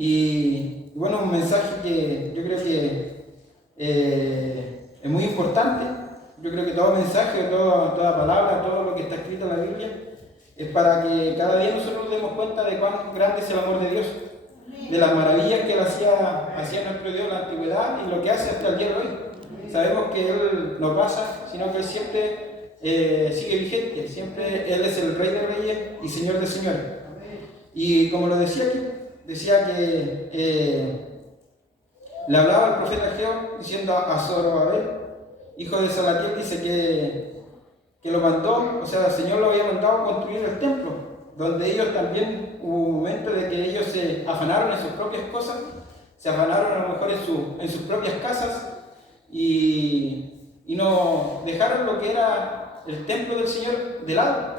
Y bueno, un mensaje que yo creo que es muy importante. Yo creo que todo mensaje, toda palabra, todo lo que está escrito en la Biblia es para que cada día nosotros nos demos cuenta de cuán grande es el amor de Dios, de las maravillas que Él hacía nuestro Dios en la antigüedad y lo que hace hasta el día de hoy. Sabemos que Él no pasa, sino que Él siempre sigue vigente, siempre Él es el Rey de Reyes y Señor de Señores. Y como lo decía aquí, decía que le hablaba el profeta Ageo diciendo a Zorobabel, hijo de Salatiel, dice que lo mandó, o sea, el Señor lo había mandado a construir el templo, donde ellos también hubo un momento de que ellos se afanaron en sus propias cosas, se afanaron a lo mejor en sus propias casas y no dejaron lo que era el templo del Señor de lado.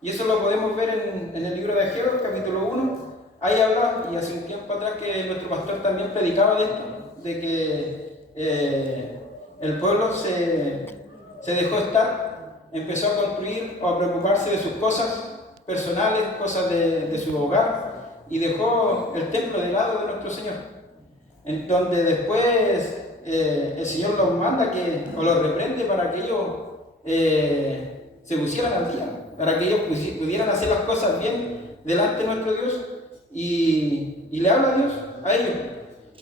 Y eso lo podemos ver en el libro de Ageo, capítulo 1. Ahí habla, y hace un tiempo atrás que nuestro pastor también predicaba de esto, de que el pueblo se dejó estar, empezó a construir o a preocuparse de sus cosas personales, cosas de su hogar, y dejó el templo de lado de nuestro Señor. Entonces después el Señor los manda o los reprende para que ellos se pusieran al día, para que ellos pudieran hacer las cosas bien delante de nuestro Dios, y le habla a Dios a ellos.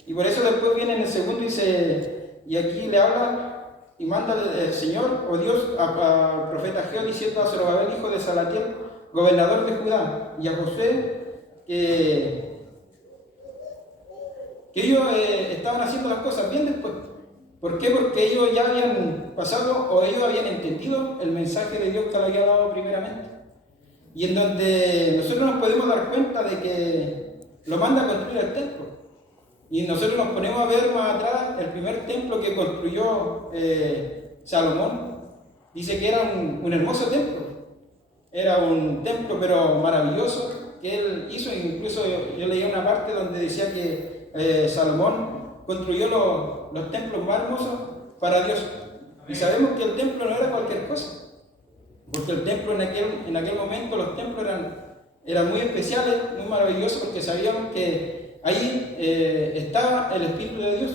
Y por eso después viene en el segundo y dice, y aquí le habla y manda el Señor o Dios al profeta Ageo diciendo a Zorobabel, hijo de Salatiel, gobernador de Judá, y a Josué, que ellos estaban haciendo las cosas bien después. ¿Por qué? Porque ellos ya habían pasado o ellos habían entendido el mensaje de Dios que le había dado primeramente. Y en donde nosotros nos podemos dar cuenta de que lo manda a construir el templo. Y nosotros nos ponemos a ver más atrás el primer templo que construyó Salomón. Dice que era un hermoso templo. Era un templo pero maravilloso que él hizo. Incluso yo leía una parte donde decía que Salomón construyó los templos más hermosos para Dios. Y sabemos que el templo no era cualquier cosa. Porque el templo en aquel momento, los templos eran muy especiales, muy maravillosos, porque sabíamos que ahí estaba el Espíritu de Dios.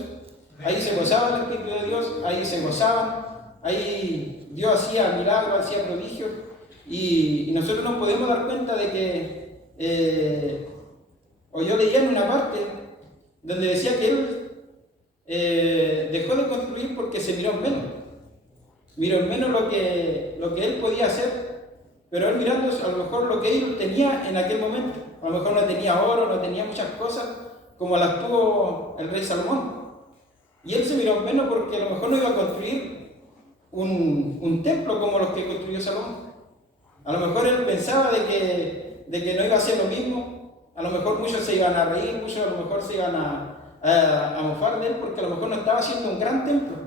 Ahí se gozaba el Espíritu de Dios, ahí se gozaban, ahí Dios hacía milagros, hacía prodigios. Y nosotros nos podemos dar cuenta de que, o yo leía en una parte donde decía que él dejó de construir porque se miró en menos. Miró en menos lo que él podía hacer, pero él mirando a lo mejor lo que él tenía en aquel momento. A lo mejor no tenía oro, no tenía muchas cosas como las tuvo el rey Salomón. Y él se miró en menos porque a lo mejor no iba a construir un templo como los que construyó Salomón. A lo mejor él pensaba de que no iba a ser lo mismo. A lo mejor muchos se iban a reír, muchos a lo mejor se iban a mofar de él porque a lo mejor no estaba haciendo un gran templo.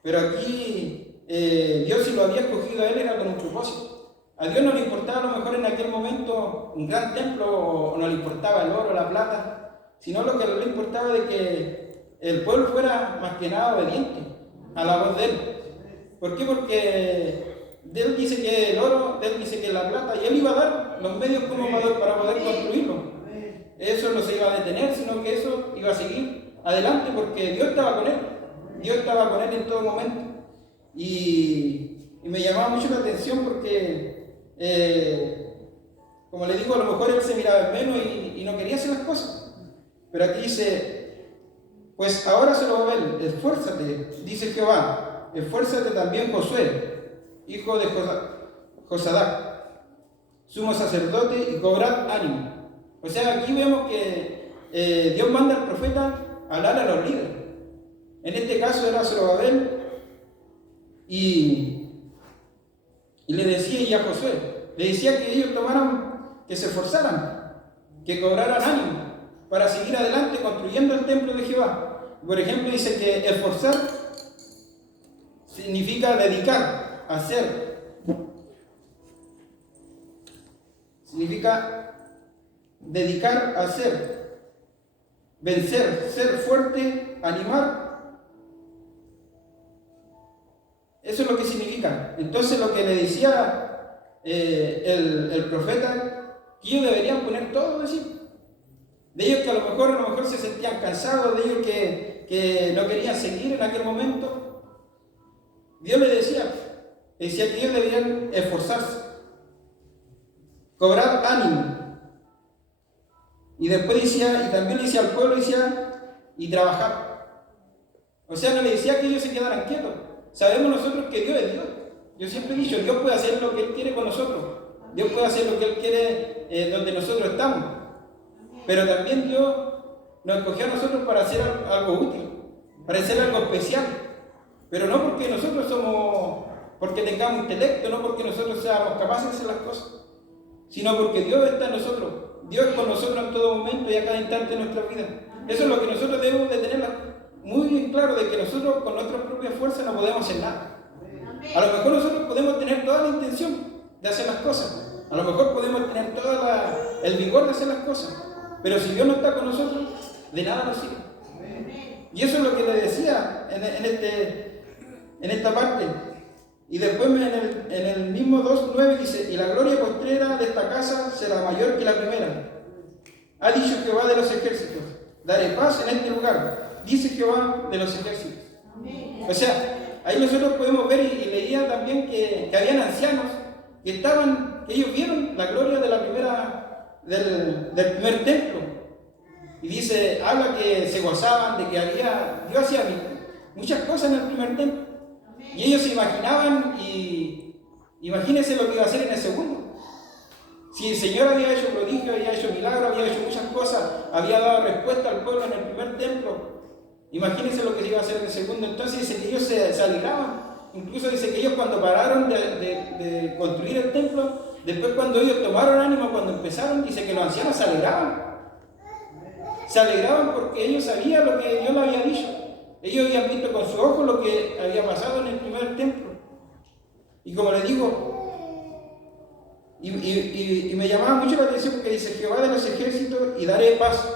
Pero aquí Dios, si lo había escogido a él, era con un propósito. A Dios no le importaba a lo mejor en aquel momento un gran templo, o no le importaba el oro, la plata, sino lo que le importaba de que el pueblo fuera más que nada obediente a la voz de él. ¿Por qué? Porque de él dice que el oro, de él dice que la plata, y él iba a dar los medios como para poder construirlo. Eso no se iba a detener, sino que eso iba a seguir adelante porque Dios estaba con él. Dios estaba con él en todo momento. Y me llamaba mucho la atención porque, como le digo, a lo mejor él se miraba en menos y no quería hacer las cosas. Pero aquí dice, pues ahora Zorobabel, esfuérzate, dice Jehová, esfuérzate también Josué, hijo de Josadac, sumo sacerdote, y cobrad ánimo. O sea, aquí vemos que Dios manda al profeta a hablar a los líderes. En este caso era Zorobabel. Y le decía, y a Josué, le decía que ellos que se esforzaran, que cobraran ánimo para seguir adelante construyendo el templo de Jehová. Por ejemplo, dice que esforzar significa dedicar, hacer. Significa dedicar, hacer, vencer, ser fuerte, animar. Eso es lo que significa. Entonces lo que le decía el profeta, que ellos deberían poner todo, decir. de ellos que a lo mejor se sentían cansados, de ellos que no querían seguir en aquel momento. Dios les decía que ellos debían esforzarse, cobrar ánimo. Y después decía, y también le decía al pueblo, decía, y trabajar. O sea, no le decía que ellos se quedaran quietos. Sabemos nosotros que Dios es Dios. Yo siempre he dicho, Dios puede hacer lo que Él quiere con nosotros. Dios puede hacer lo que Él quiere donde nosotros estamos. Pero también Dios nos escogió a nosotros para hacer algo útil, para hacer algo especial. Pero no porque nosotros porque tengamos intelecto, no porque nosotros seamos capaces de hacer las cosas, sino porque Dios está en nosotros. Dios es con nosotros en todo momento y a cada instante de nuestra vida. Eso es lo que nosotros debemos de tener muy bien claro, de que nosotros con nuestras propias fuerzas no podemos hacer nada. A lo mejor nosotros podemos tener toda la intención de hacer las cosas. A lo mejor podemos tener todo el vigor de hacer las cosas. Pero si Dios no está con nosotros, de nada nos sirve. Y eso es lo que le decía en esta parte. Y después en el mismo 2:9 dice, y la gloria postrera de esta casa será mayor que la primera. Ha dicho Jehová de los ejércitos, daré paz en este lugar, dice Jehová de los ejércitos. O sea, ahí nosotros podemos ver y leía también que habían ancianos que ellos vieron la gloria de la del primer templo. Y dice, habla que se gozaban de que Dios hacía muchas cosas en el primer templo. Y ellos se imaginaban, y imagínense lo que iba a hacer en el segundo. Si el Señor había hecho prodigio, había hecho milagros, había hecho muchas cosas, había dado respuesta al pueblo en el primer templo, imagínense lo que se iba a hacer en el segundo. Entonces dice que ellos se alegraban. Incluso dice que ellos cuando pararon de construir el templo, después cuando ellos tomaron ánimo, cuando empezaron, dice que los ancianos se alegraban. Se alegraban porque ellos sabían lo que Dios les había dicho. Ellos habían visto con sus ojos lo que había pasado en el primer templo. Y como les digo, y me llamaba mucho la atención porque dice, Jehová de los ejércitos, y daré paz.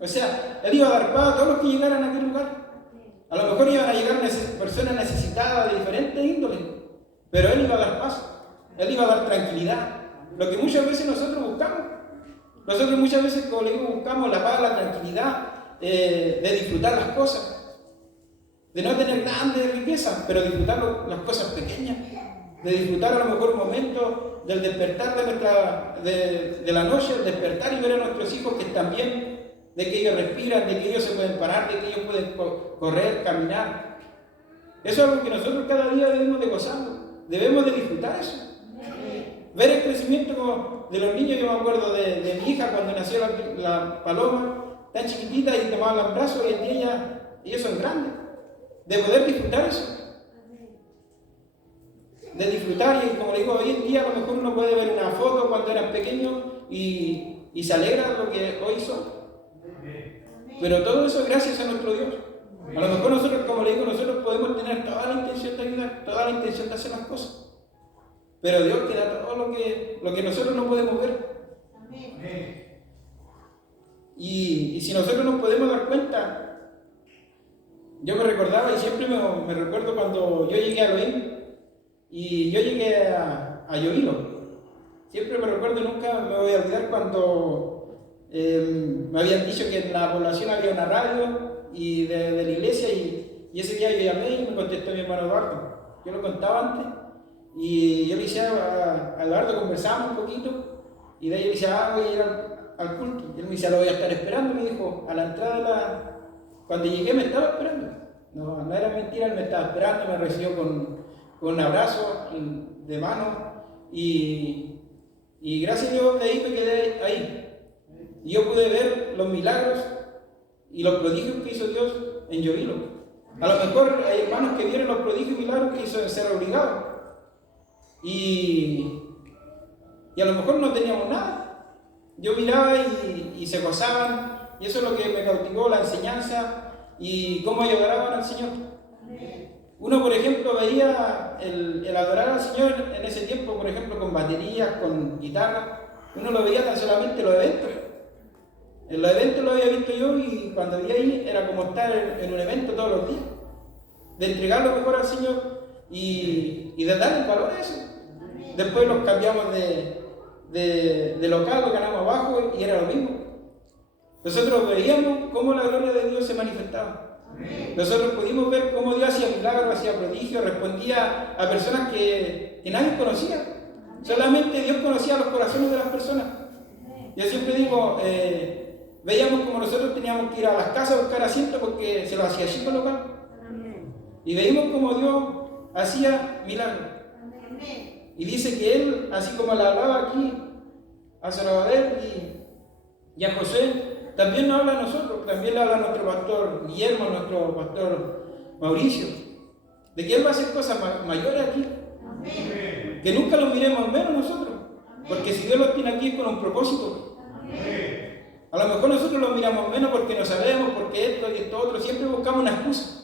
O sea, Él iba a dar paz a todos los que llegaran a aquel lugar. A lo mejor iban a llegar personas necesitadas de diferentes índoles, pero Él iba a dar paz. Él iba a dar tranquilidad. Lo que muchas veces nosotros buscamos. Nosotros muchas veces, como le digo, buscamos la paz, la tranquilidad, de disfrutar las cosas. De no tener grandes riquezas, pero disfrutar las cosas pequeñas. De disfrutar a lo mejor un momento del despertar de la noche, el despertar y ver a nuestros hijos que están bien, de que ellos respiran, de que ellos se pueden parar, de que ellos pueden correr, caminar. Eso es algo que nosotros cada día debemos de gozarlo, debemos de disfrutar eso. Ver el crecimiento de los niños. Yo me acuerdo de mi hija cuando nació la Paloma, tan chiquitita, y tomaba los brazos, y en día ellos son grandes. De poder disfrutar eso. De disfrutar, y como le digo, hoy en día a lo mejor uno puede ver una foto cuando eran pequeños y se alegra de lo que hoy son. Pero todo eso es gracias a nuestro Dios. A lo mejor nosotros, como le digo, nosotros podemos tener toda la intención de ayudar, toda la intención de hacer las cosas. Pero Dios que da todo lo que nosotros no podemos ver. Y si nosotros nos podemos dar cuenta, yo me recordaba, y siempre me recuerdo cuando yo llegué a Elohim, y yo llegué a Llovilo. Siempre me recuerdo, y nunca me voy a olvidar cuando me habían dicho que en la población había una radio y de la iglesia, y ese día yo llamé y me contestó mi hermano Eduardo. Yo lo contaba antes, y yo le decía a Eduardo, conversábamos un poquito, y de ahí yo le decía, voy a ir al culto. Y él me decía, lo voy a estar esperando. Me dijo, a la entrada cuando llegué me estaba esperando. No era mentira, él me estaba esperando, me recibió con un abrazo de mano, y gracias a Dios de ahí me quedé ahí. Y yo pude ver los milagros y los prodigios que hizo Dios en Llovilo. A lo mejor hay hermanos que vieron los prodigios y milagros que hizo en ser obligado. Y a lo mejor no teníamos nada. Yo miraba y se gozaban, y eso es lo que me cautivó, la enseñanza y cómo adoraban al Señor. Uno, por ejemplo, veía el adorar al Señor en ese tiempo, por ejemplo, con baterías, con guitarra. Uno lo veía tan solamente en los eventos. En los eventos lo había visto yo, y cuando vi ahí era como estar en un evento todos los días. De entregar lo mejor al Señor y de darle valor a eso. Después nos cambiamos de local, lo ganamos abajo, y era lo mismo. Nosotros veíamos cómo la gloria de Dios se manifestaba. Nosotros pudimos ver cómo Dios hacía milagros, hacía prodigios, respondía a personas que nadie conocía. Solamente Dios conocía los corazones de las personas. Yo siempre digo, veíamos como nosotros teníamos que ir a las casas a buscar asiento porque se lo hacía chico el local. Y veíamos como Dios hacía milagros. Y dice que Él, así como le hablaba aquí a Zorobabel y a José, también nos habla a nosotros, también le habla a nuestro pastor Guillermo, a nuestro pastor Mauricio, de que Él va a hacer cosas mayores aquí. Que nunca los miremos menos nosotros, porque si Dios los tiene aquí es con un propósito. A lo mejor nosotros los miramos menos porque no sabemos, porque esto y esto otro, siempre buscamos una excusa.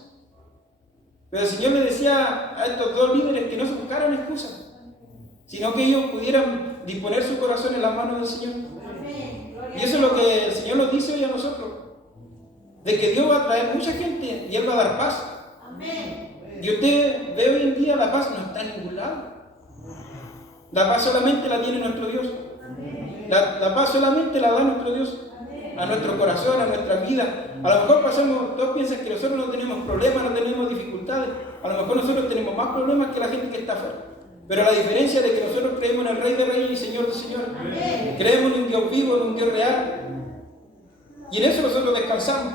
Pero el Señor le decía a estos dos líderes que no se buscaran excusas, sino que ellos pudieran disponer su corazón en las manos del Señor. Y eso es lo que el Señor nos dice hoy a nosotros, de que Dios va a traer mucha gente y Él va a dar paz. Y usted ve hoy en día la paz no está en ningún lado. La paz solamente la tiene nuestro Dios. La paz solamente la da nuestro Dios a nuestro corazón, a nuestra vida. A lo mejor todos piensan que nosotros no tenemos problemas, no tenemos dificultades. A lo mejor nosotros tenemos más problemas que la gente que está afuera. Pero la diferencia es que nosotros creemos en el Rey de Reyes y Señor de Señores. Creemos en un Dios vivo, en un Dios real. Y en eso nosotros descansamos.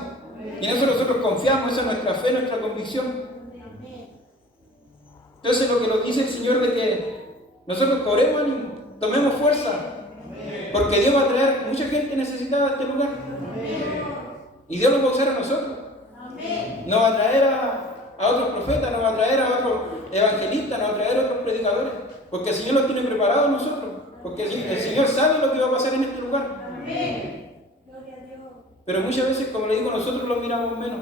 Y en eso nosotros confiamos. Esa es nuestra fe, nuestra convicción. Entonces lo que nos dice el Señor de que nosotros cobremos ánimo, tomemos fuerza, porque Dios va a traer mucha gente necesitada a este lugar. Y Dios lo va a usar a nosotros. No va a traer a otros profetas, no va a traer a otros evangelistas, no va a traer a otros predicadores, porque el Señor los tiene preparados a nosotros, porque el Señor sabe lo que va a pasar en este lugar. Pero muchas veces, como le digo, nosotros los miramos menos.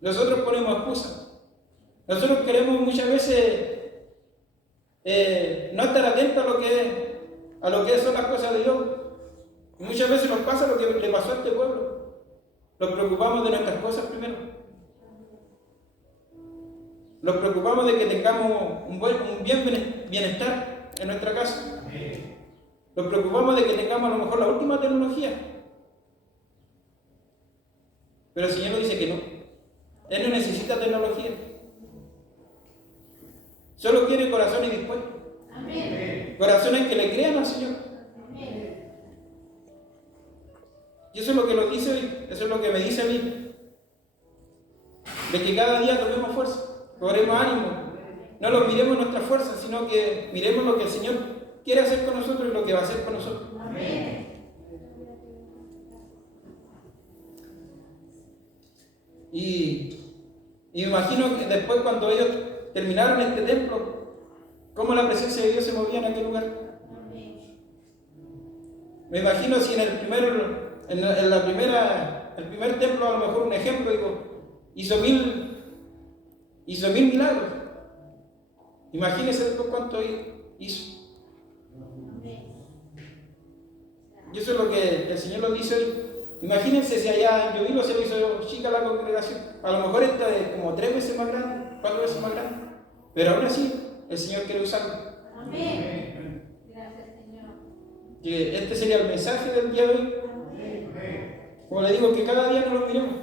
Nosotros ponemos excusas. Nosotros queremos muchas veces no estar atentos a lo que son las cosas de Dios. Y muchas veces nos pasa lo que le pasó a este pueblo. Nos preocupamos de nuestras cosas primero. Nos preocupamos de que tengamos un bienestar en nuestra casa. Nos preocupamos de que tengamos a lo mejor la última tecnología. Pero el Señor nos dice que no. Él no necesita tecnología. Solo quiere corazones dispuestos. Corazones que le crean al Señor. Y eso es lo que nos dice hoy. Eso es lo que me dice a mí. De que cada día tomemos fuerza. Cobremos ánimo. No lo miremos en nuestra fuerza, sino que miremos lo que el Señor quiere hacer con nosotros y lo que va a hacer con nosotros. Y me imagino que después, cuando ellos terminaron este templo, cómo la presencia de Dios se movía en aquel lugar. Me imagino si el primer templo, a lo mejor un ejemplo, hizo mil milagros. Imagínense después cuánto hizo. Y eso es lo que el Señor nos dice hoy. Imagínense si allá en Llovilo se lo hizo chica la congregación. A lo mejor esta es como 3 veces más grande, 4 veces más grande. Pero aún así, el Señor quiere usarlo. Amén. Gracias, Señor. Que este sería el mensaje del día de hoy. Como le digo, que cada día nos lo miremos.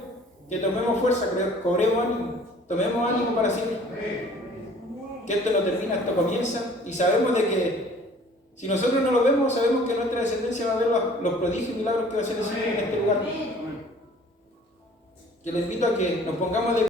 Que tomemos fuerza, cobremos ánimo. Tomemos ánimo para siempre. Que esto no termina, esto comienza. Y sabemos de que si nosotros no lo vemos, sabemos que nuestra descendencia va a ver los prodigios y milagros que va a hacer el Señor en este lugar. Que les invito a que nos pongamos de